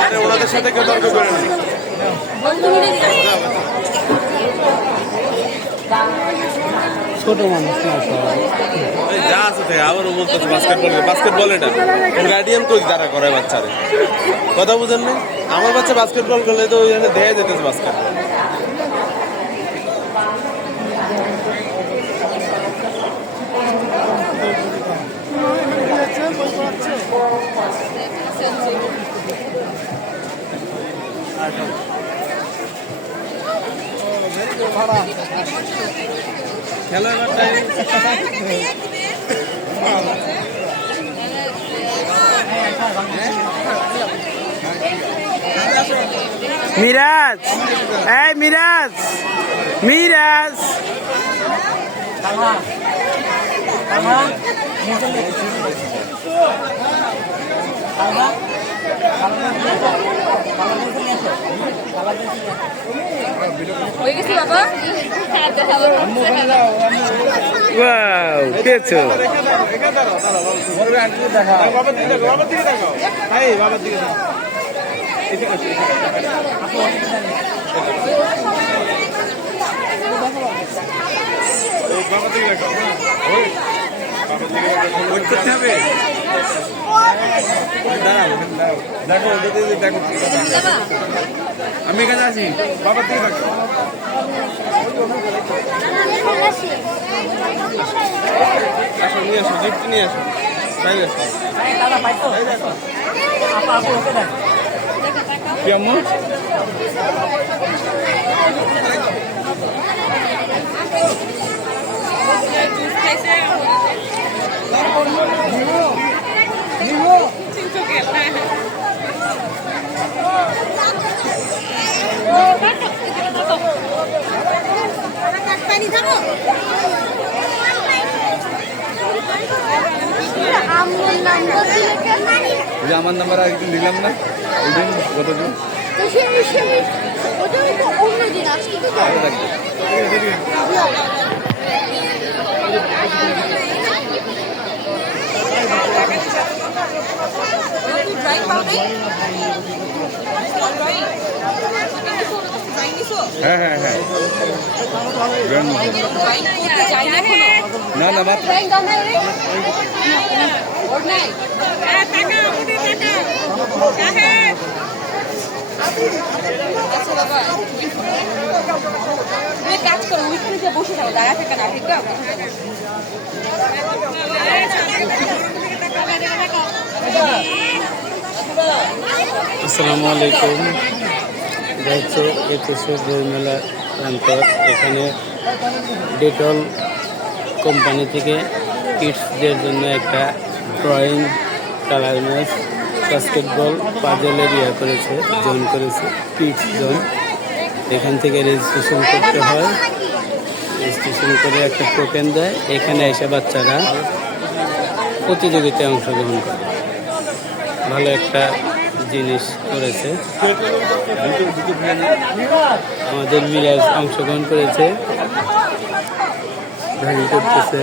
আরে ওনাদের সাথে কেউ তর্ক করেন না। ছোট মানুষ না যা আছে তাই আবারও বলতেছে বাস্কেটবল এটা গার্ডিয়ান কই তারা করে বাচ্চারে কথা বুঝেন না আমার বাচ্চা বাস্কেটবল করলে তো ওইখানে দেয়া যেতেছে বাস্কেটবল খেলা মিরাজ এই মিরাজ মিরাজ পেয়েছো করতে হবে দেখো দেখো আমি এখানে আছি বাবার দিকে দেখো আসো নিয়ে আসো জিপ নিয়ে আসো তাই আসো কেমন আমার নাম্বার আর একদিন দিলাম না ওই দিন কতদিন হ্যাঁ হ্যাঁ হ্যাঁ না না মাত্র কাজ করো উইকে বসে থাকো দাঁড়া থাকে না ঠিক আছে আসসালামু আলাইকুম যাচ্ছে একুশে বইমেলা প্রান্তর এখানে ডেটল কোম্পানি থেকে কিডসদের জন্য একটা ড্রয়িং কালার ম্যাচ বাস্কেটবল পাজলের করেছে জয়েন করেছে কিডস জোন এখান থেকে রেজিস্ট্রেশন করতে হয় রেজিস্ট্রেশন করে একটা টোকেন দেয় এখানে এসে বাচ্চারা প্রতিযোগিতায় অংশগ্রহণ করে ভালো একটা জিনিস করেছে আমাদের মিরাজ অংশগ্রহণ করেছে ড্রয়িং করতেছে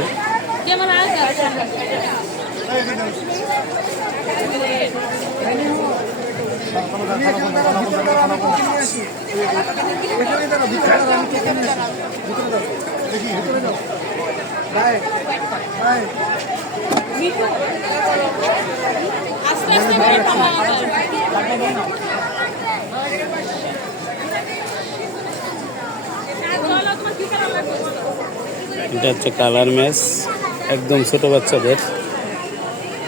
এটা হচ্ছে কালার ম্যাচ একদম ছোট বাচ্চাদের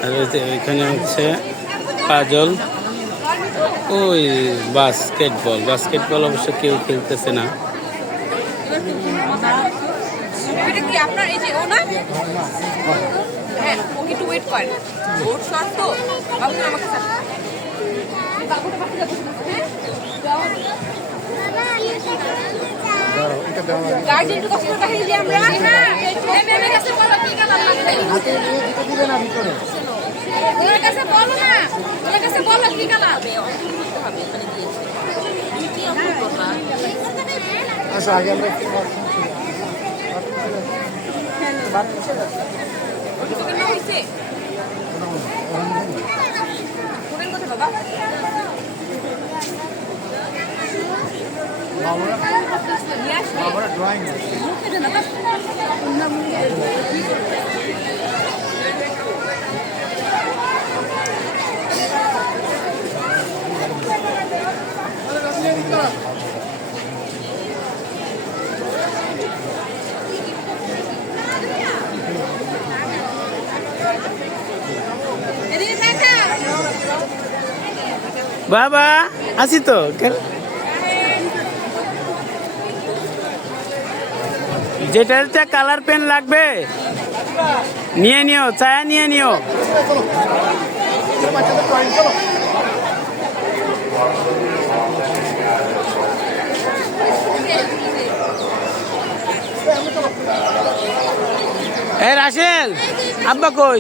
আর এখানে হচ্ছে পাজল ওই বাস্কেটবল অবশ্য কেউ খেলতেছে না আপনার এই যে ও না হ্যাঁ ও একটু ওয়েট করেন ওর শর্ট তো আপনি আমাকে গার্জেন তো কষ্ট টাকা দিই আমরা হ্যাঁ এমএমএ কাছে বলো কি কালার লাগবে দিবে না ভিতরে ওর কাছে বলো না ওর কাছে বলো কি কালার হবে করতে হবে মানে কি আপনি করবা আচ্ছা আগে আমরা হইছে কোন কথা বাবা বাবা আছি তো যেটা কালার পেন লাগবে নিয়ে নিও চায়া নিয়ে নিও এ রাশেল আব্বা কই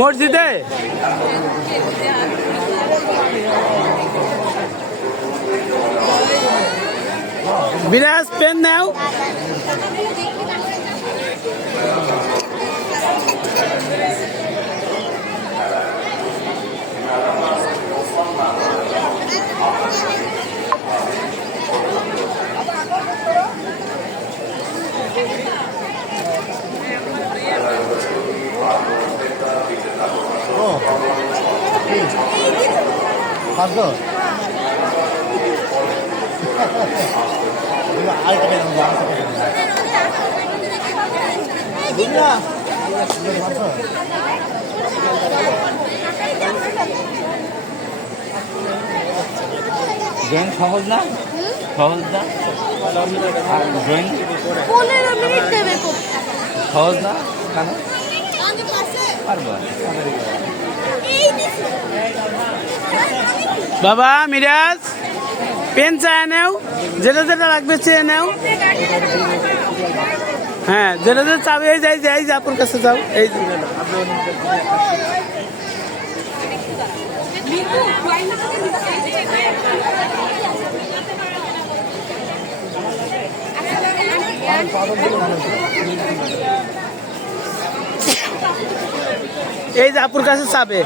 মসজিদে বিরাজ পেন নাও ড্রয়িং সহজ না সহজ না ড্রয়িং 15 মিনিট দেবে সহজ না কেন পারবো বাবা মিরাজ পেন চায় নেও যেটা যেটা লাগবে চেয়ে নেও হ্যাঁ যেটা যেটা চাবে এই যাই যাই আপুর কাছে যাও এই এই যে আপুর কাছে চাবে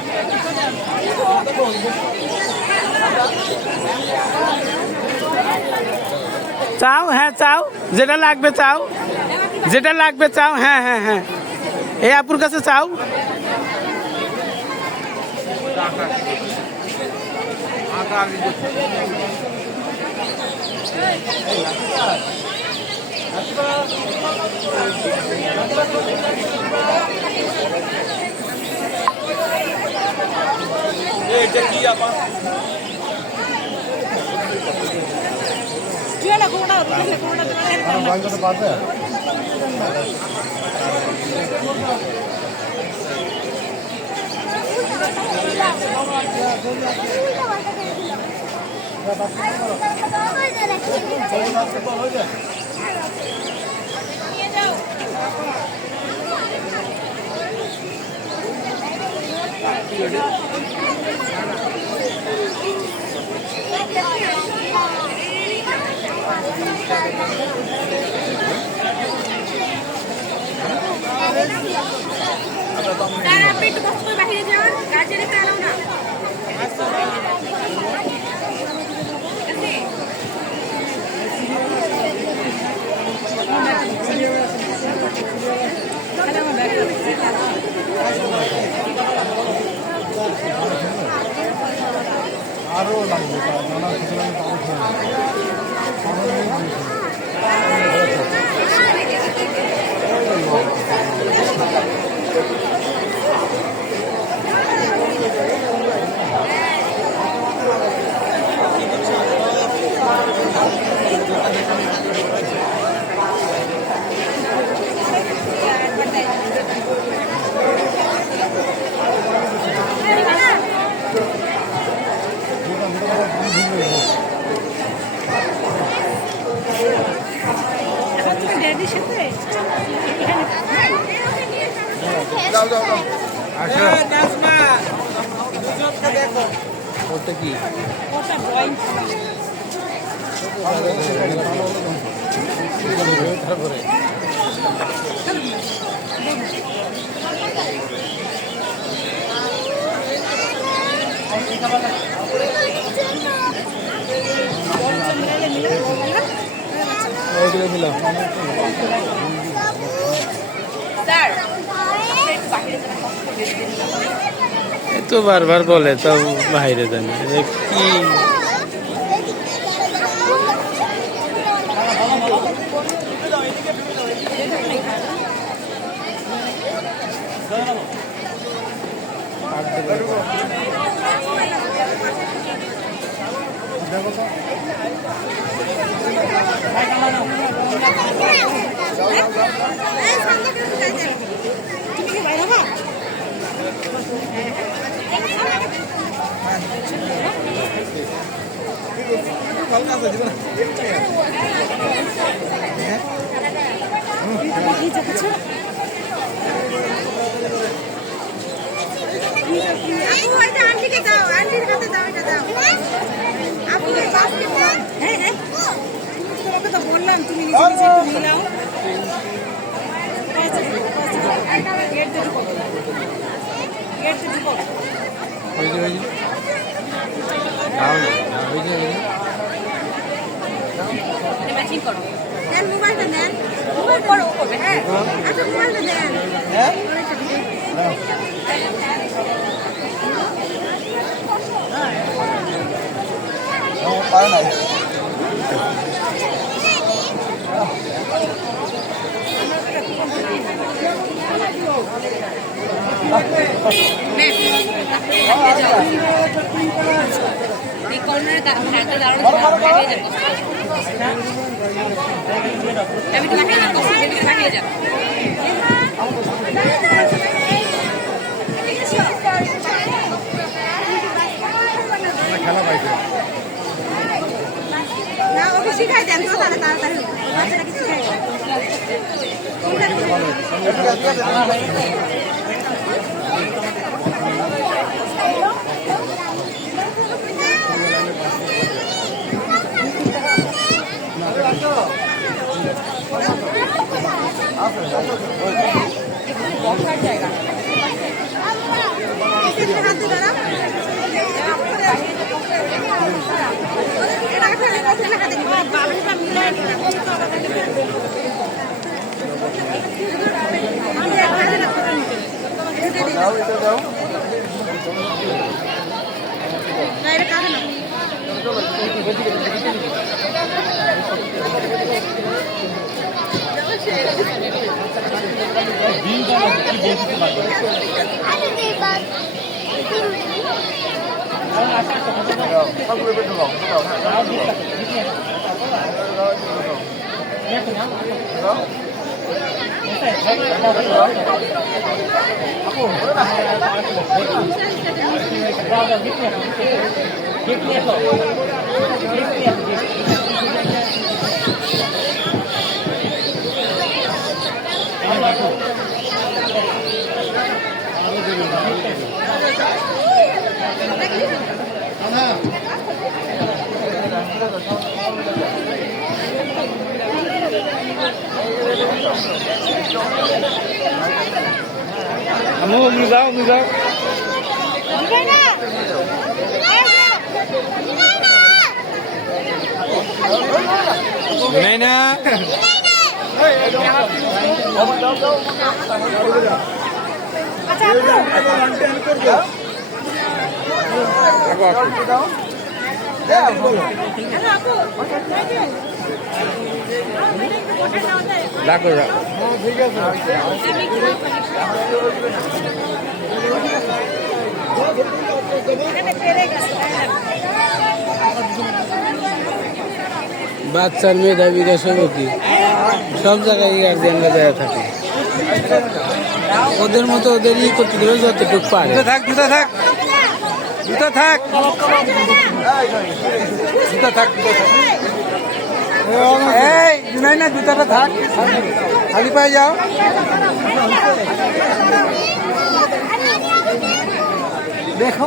চাও হ্যাঁ চাও যেটা লাগবে চাও যেটা লাগবে চাও হ্যাঁ হ্যাঁ হ্যাঁ এই আপুর কাছে চাও এটা কি আপা আপনি একটু কষ্ট করে বাহিরে যান গার্জেনের টানাও না আরো লাগবে যাও যাও যাও ওটা কি Thank you. এইগুলো দিলাম স্যার এ তো বারবার বলে তাও বাইরে জানি এ কি তুমি কি বাইরে হবা আপু এটা আন্টিকে দাও আন্টির কাছে দাও এটা দাও আপু এই বাস্কেটটা হ্যাঁ হ্যাঁ তোমাকে তো বললাম তুমি নিজে নিজে একটু মিলাও গেট দিয়ে দিব গেট দিয়ে দিব ম্যাচিং করো নেন মোবাইলটা নেন মোবাইল করো করবে হ্যাঁ আচ্ছা মোবাইলটা নেন হ্যাঁ পারে নাই এই কর্নারে দাঁড়াতে দাঁড়ানো হয়ে যাবে আমি তো পাঠিয়ে যাবো পাঠিয়ে যাবো খেলা পাইছে না ওকে শিখাই দেন তো তাহলে তাড়াতাড়ি বাচ্চাটাকে শিখাই বসার জায়গা হাত দিয়ে দাঁড়া বাবুটা মিলাই আমি যাও नहीं ना রাখো ঠিক আছে বাচ্চার মেধা বিকাশ হবে কি সব জায়গায় গার্জিয়ানরা দেওয়া থাকে ওদের মতো ওদের ই করতে দেবে যতটুকু পারে থাক জুতা থাক জুতা থাক জুতা থাক এই জুনাই না জুতাটা থাক খালি পায়ে যাও দেখো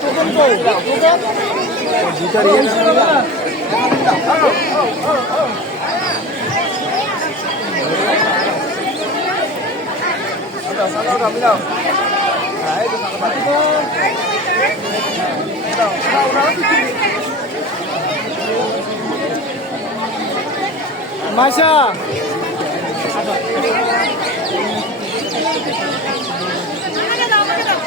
টুকন কই জুতার মাইশা আমাকে দাও, আমাকে দাও।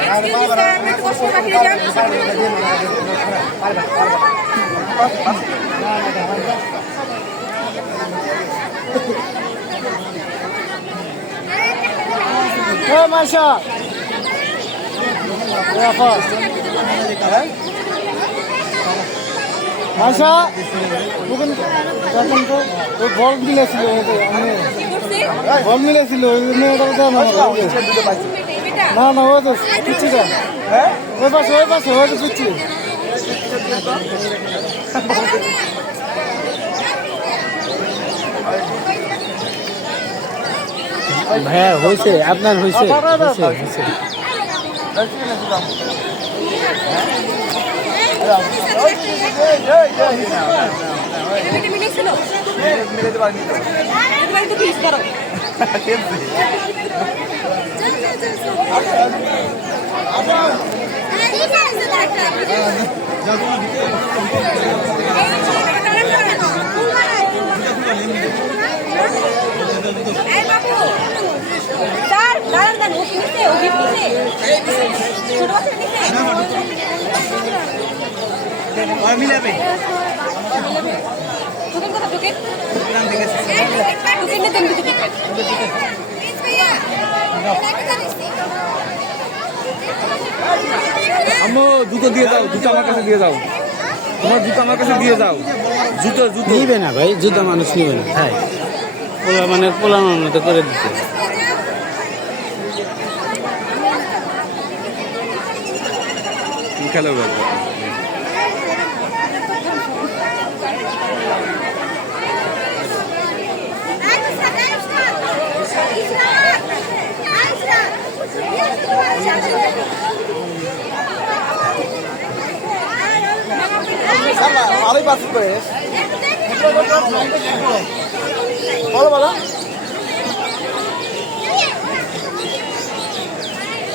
Excuse me, sir, मैं तो कष्ट बाकी মাইশা মাইশা বুকুন দেখেন তো ওই বল মিলেছিল বল মিলেছিল ওই মেয়েটা না না ওই তো পিচ্ছিটা ওই পাশে ওই তো পিচ্ছি ভাইয়া হয়েছে আপনার হয়েছে স্যার দাঁড়ান দাঁড়ান ও কিনেছে ও গিফট নিছে ছোট বাচ্চা নিছে মিলাবে টোকেন কত টোকেন টোকেন নিতেন কিছু টোকেন আম্মু জুতো দিয়ে দাও, জুতো আমার কাছে দিয়ে দাও, তোমার জুতো আমার কাছে দিয়ে দাও, জুতো জুতো নিবে না ভাই জুতা মানুষ নিবে না হ্যাঁ পোলানোর মতো করে দিতে খেলো আরে বাস করে বলো বলো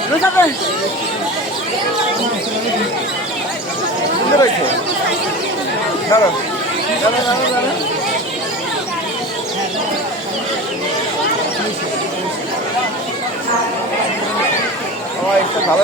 বুঝতে পেরেছো দাঁড়ো দাঁড়ো দাঁড়ো দাঁড়ো ও একটা ভালো